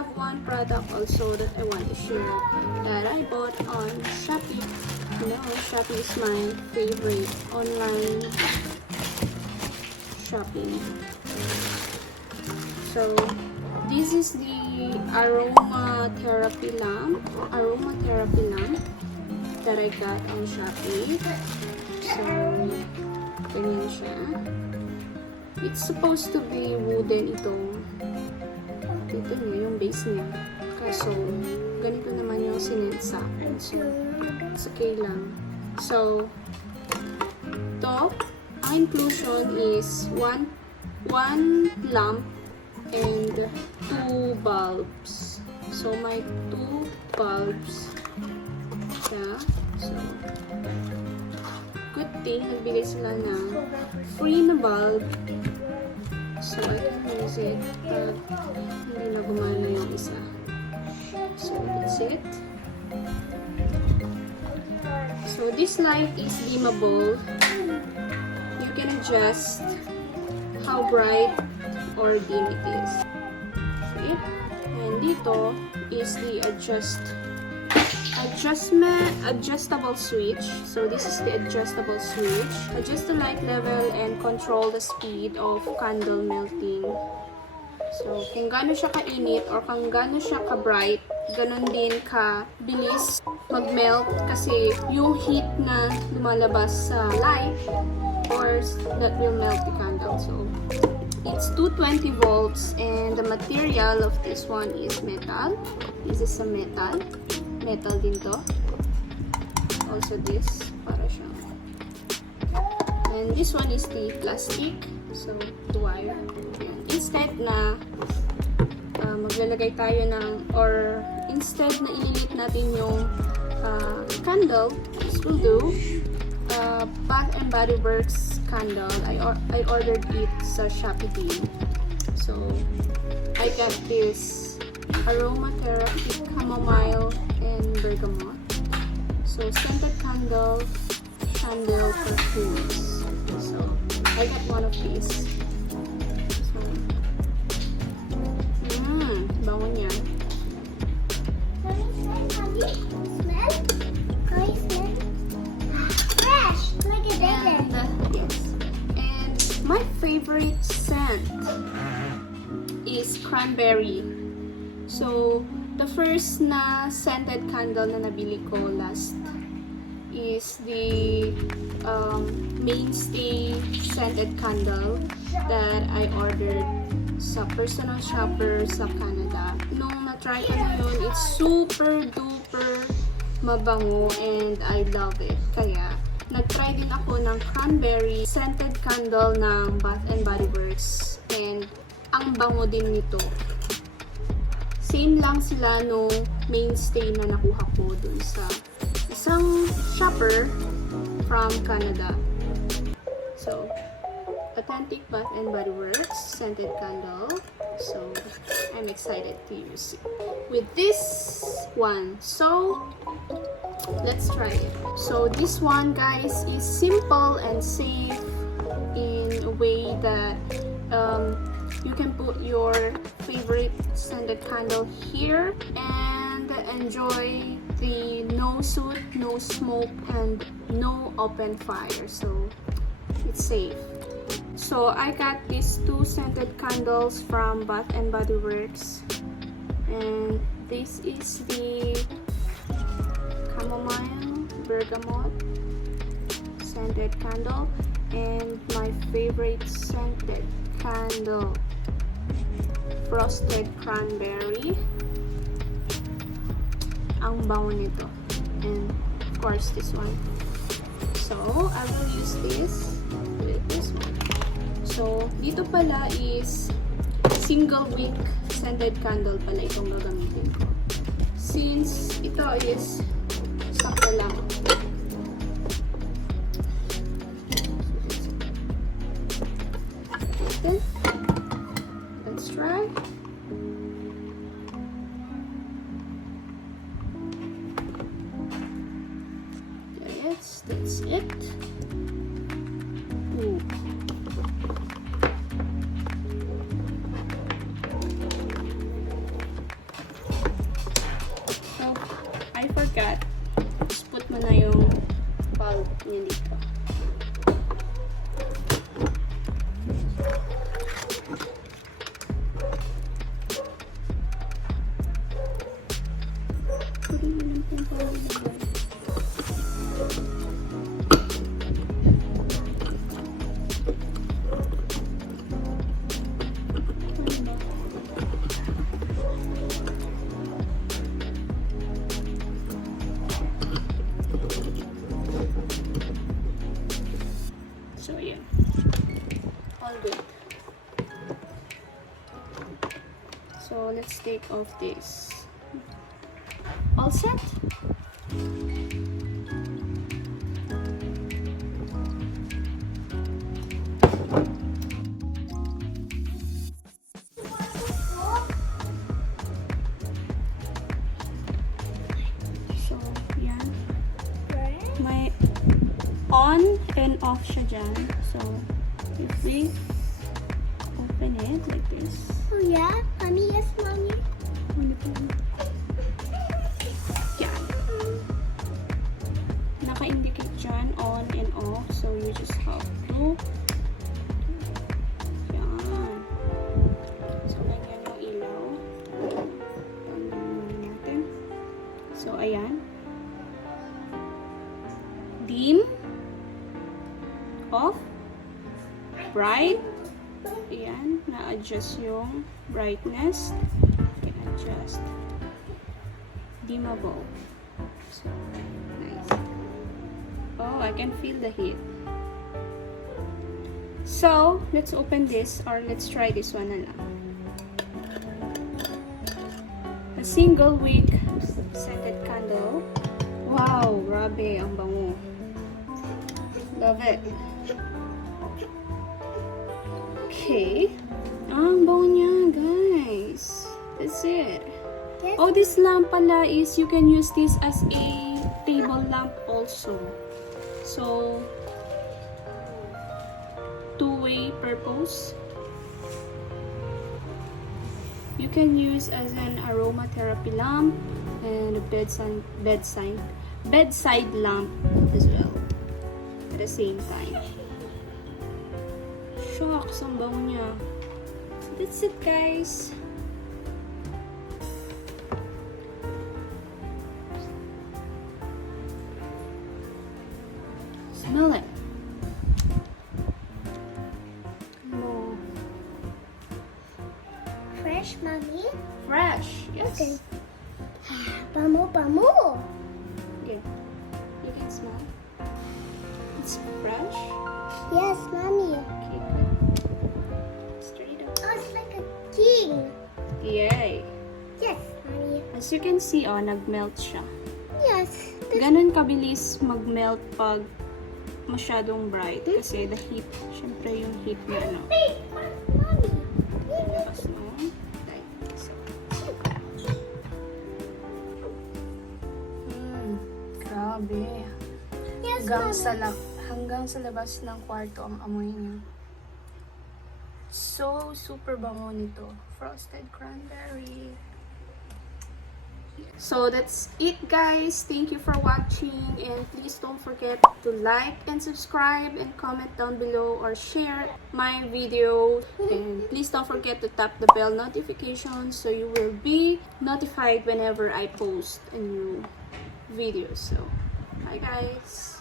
have one product also that I want to share that I bought on Shopee. You know, Shopee is my favorite online shopping. So this is the aromatherapy lamp that I got on Shopee. So ganyan siya. It's supposed to be wooden ito. Ito niya, yung base niya. Kaso, ganito naman yung sinend sa akin. So, it's okay lang. So, ito, ang inclusion is one lamp and 2 bulbs. So, may 2 bulbs siya. So, good thing, nagbigay sila ng free na bulb. So, I can use it pag hindi na gumana yung isa. So, that's it. So, this light is dimmable. You can adjust how bright or dim it is. Okay? And dito is the adjustable switch. So this is the adjustable switch. Adjust the light level and control the speed of candle melting. So kung gaano siya kainit or kung gaano siya ka-bright, ganun din ka-bilis mag-melt kasi yung heat na lumalabas sa light, of course, that will melt the candle. So it's 220 volts and the material of this one is metal. This is a metal din to. Also this, para siyang. And this one is the plastic. So, the wire. And instead na maglalagay tayo ng, or instead na ililit natin yung candle, this will do. Bath&Body Works candle. I ordered it sa Shopee. So, I got this aromatherapy chamomile and bergamot. So, scented candle perfumes. So, I got one of these. So, bango niya. Fresh! Look at And, yes. And my favorite scent is cranberry. So, the first na scented candle na nabili ko last is the mainstay scented candle that I ordered sa personal shopper sa Canada. Nung na-try ko na yun, it's super duper mabango and I love it. Kaya, nag-try din ako ng cranberry scented candle ng Bath&Body Works and ang bango din nito. Same lang sila no mainstay na nakuha ko dun sa isang shopper from Canada. So, authentic Bath&Body Works scented candle. So, I'm excited to use it with this one. So, let's try it. So, this one, guys, is simple and safe in a way that you can put your favorite scented candle here and enjoy the no soot, no smoke, and no open fire. So it's safe. So I got these 2 scented candles from Bath&Body Works, and this is the chamomile bergamot scented candle and my favorite scented candle, frosted cranberry. Ang bango nito. And of course this one. So I will use this with this one. So dito pala is single wick scented candle pala itong gagamitin ko. Since ito is sakto lang. Then, let's try. Yes, that's it. Ooh. all good. So let's take off this. All set? So, yan. May on and off siya dyan. So, if we open it like this. Oh yeah? Mommy, yes, mommy. Yan. Naka-indicate dyan, on and off. So, you just have to yan. So, ganyan yung ilaw. Tandaan natin. So, ayan. Dim. Off. Bright. Ayan. Na-adjust yung brightness. I-adjust. Dimmable. So, nice. Oh, I can feel the heat. So, let's open this or let's try this one na lang. A single wick scented candle. Wow, grabe, ang bango. Love it. Okay. Ang bango niya, guys. That's it. Yes. Oh, this lamp pala is you can use this as a table lamp also. So, two-way purpose. You can use as an aromatherapy lamp and a bedside lamp as well at the same time. Shucks, ang bango niya. So that's it, guys. Smell it. Oh, Fresh, mommy? fresh. Yes. Okay. Bamo, bamo. Okay. You can smell. It's fresh. Yes, mommy. Okay, good. Straight up. Oh, it's like a king. Yay. Yes, mommy. As you can see, oh, nag-melt siya. Yes. Ganun kabilis mag-melt pag masyadong bright kasi the heat, syempre yung heat na ano. Hey, mommy. Lakas no? Like, grabe. Yes, Hanggang sa labas ng kwarto ang amoy niya. So, super bango nito. Frosted cranberry. So that's it, guys. Thank you for watching, and please don't forget to like and subscribe and comment down below or share my video, and please don't forget to tap the bell notification so you will be notified whenever I post a new video. So bye, guys.